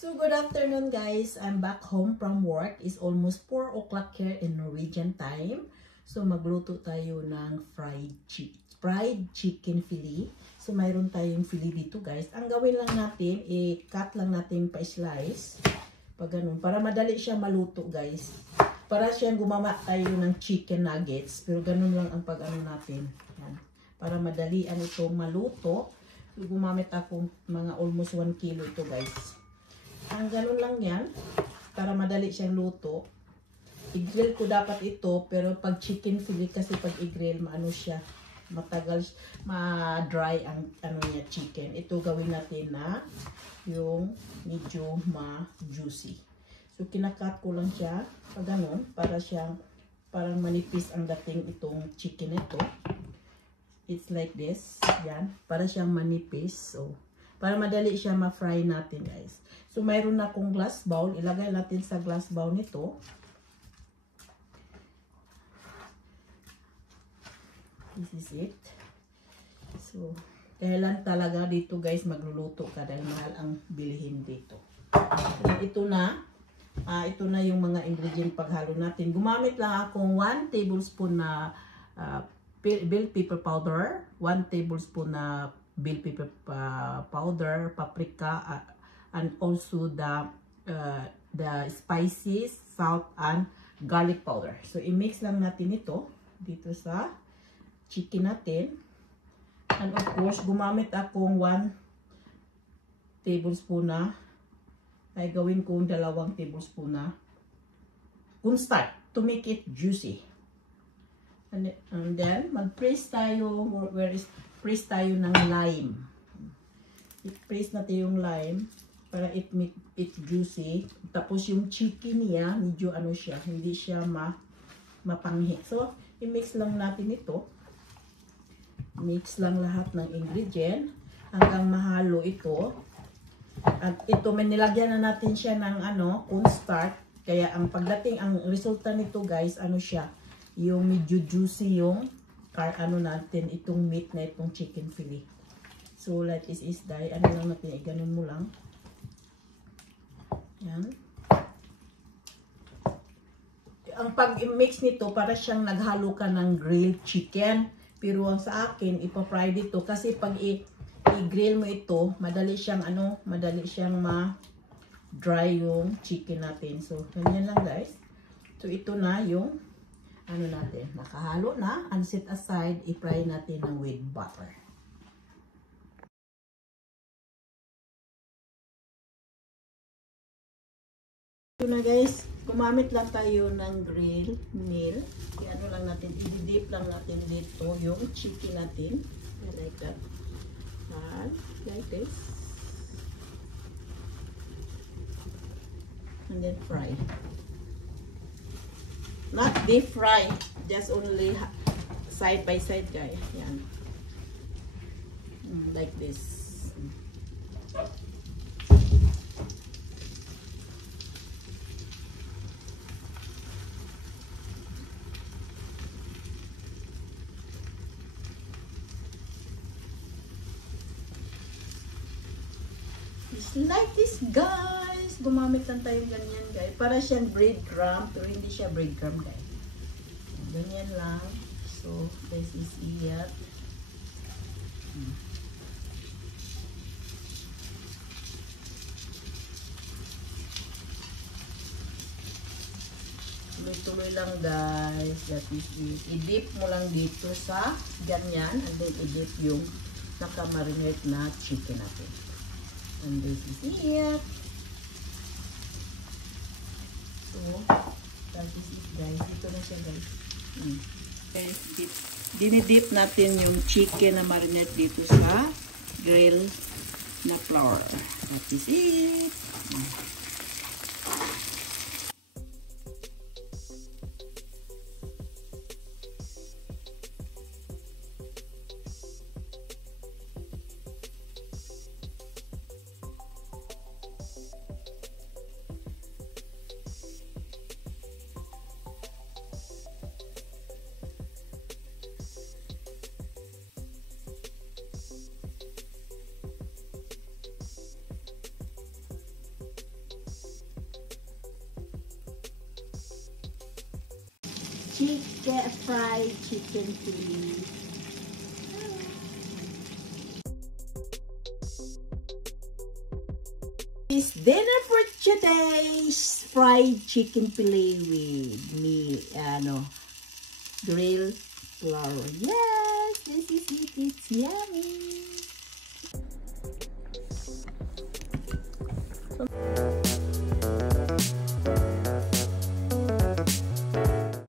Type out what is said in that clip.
So good afternoon guys, I'm back home from work. It's almost 4 o'clock here in Norwegian time. So magluto tayo ng fried chicken fillet. So mayroon tayong fillet dito guys. Ang gawin lang natin, i-cut lang natin pa-slice. Pag ganun, para madali siya maluto guys. Para siyang gumawa tayo ng chicken nuggets. Pero ganun lang ang pag-ano natin. Yan. Para madali ang ito maluto. So, gumamit ako mga almost 1 kilo ito guys. Ang ganun lang yan, para madali siyang luto. I-grill ko dapat ito, pero pag chicken fillet kasi pag i-grill, maano siya, matagal, ma-dry ang ano niya, chicken. Ito gawin natin na yung medyo ma-juicy. So kinakat ko lang siya, pag ganun, para siyang, parang manipis ang dating itong chicken ito. It's like this, yan, para siyang manipis. So, para madali siya ma-fry natin guys. So, mayroon na akong glass bowl. Ilagay natin sa glass bowl nito. This is it. So, kailan talaga dito guys magluluto ka dahil mahal ang bilihin dito. So, ito na yung mga ingredient paghalo natin. Gumamit lang akong 1 tablespoon na bell pepper powder, 1 tablespoon na bell pepper powder, paprika, and also the spices, salt, and garlic powder. So, i-mix lang natin ito dito sa chicken natin. And of course, gumamit akong 1 tablespoon na, ay gawin kong 2 tablespoon na cornstarch to make it juicy. And then, mag-press tayo, press tayo ng lime. I-press natin yung lime para it make it juicy. Tapos yung chicken niya, medyo ano siya, hindi siya mapanghi. So, i-mix lang natin ito. Mix lang lahat ng ingredient hanggang mahalo ito. At ito, may nilagyan na natin siya ng cornstarch. Kaya ang pagdating, ang resulta nito guys, ano siya, yung medyo juicy yung natin, itong meat na itong chicken fillet. So, like this is dye. Ano lang natin, ganun mo lang. Yan. Ang pag-mix nito, para siyang naghalo ka ng grilled chicken. Pero ang sa akin, ipa-fry dito. Kasi pag i-grill mo ito, madali siyang ma-dry yung chicken natin. So, ganyan lang guys. So, ito na yung natin. Nakahalo na. And set aside, i-fry natin ng with butter. Ito na guys, gumamit lang tayo ng grill meal. Ano lang natin, i-dip lang natin dito yung chicken natin. Like that. And like this. And then fry. Not deep fry, just only side by side guys. Yan. Like this. Like this guys, gumamit lang tayo ganyan guys, para siyang breadcrumb, pero hindi siya breadcrumb guys, ganyan lang. So this is it. Tuloy-tuloy lang guys, that is it. I-dip mo lang dito sa ganyan, and then i-dip yung nakamarinate na chicken natin. And this is it. So, that is it guys. Ito na siya guys. Guys, dinidip natin yung chicken na marinate dito sa grill na flour. That is it. fried chicken fillet. This dinner for today's fried chicken fillet with grilled flour. Yes, this is it. It's yummy.